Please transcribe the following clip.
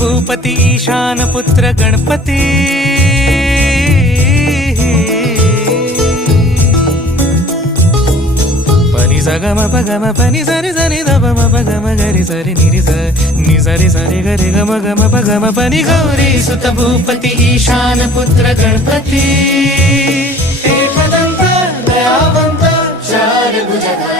भूपती ईशान पुत्र गणपती पनि सगम पगम पनि सरि सरि ध म पगम गरि सरि नि सरि सरि गरि गम गम पगम पनि गौरी सुत भूपती ईशान पुत्र गणपती एकदंत दयावंत चार भुजधारी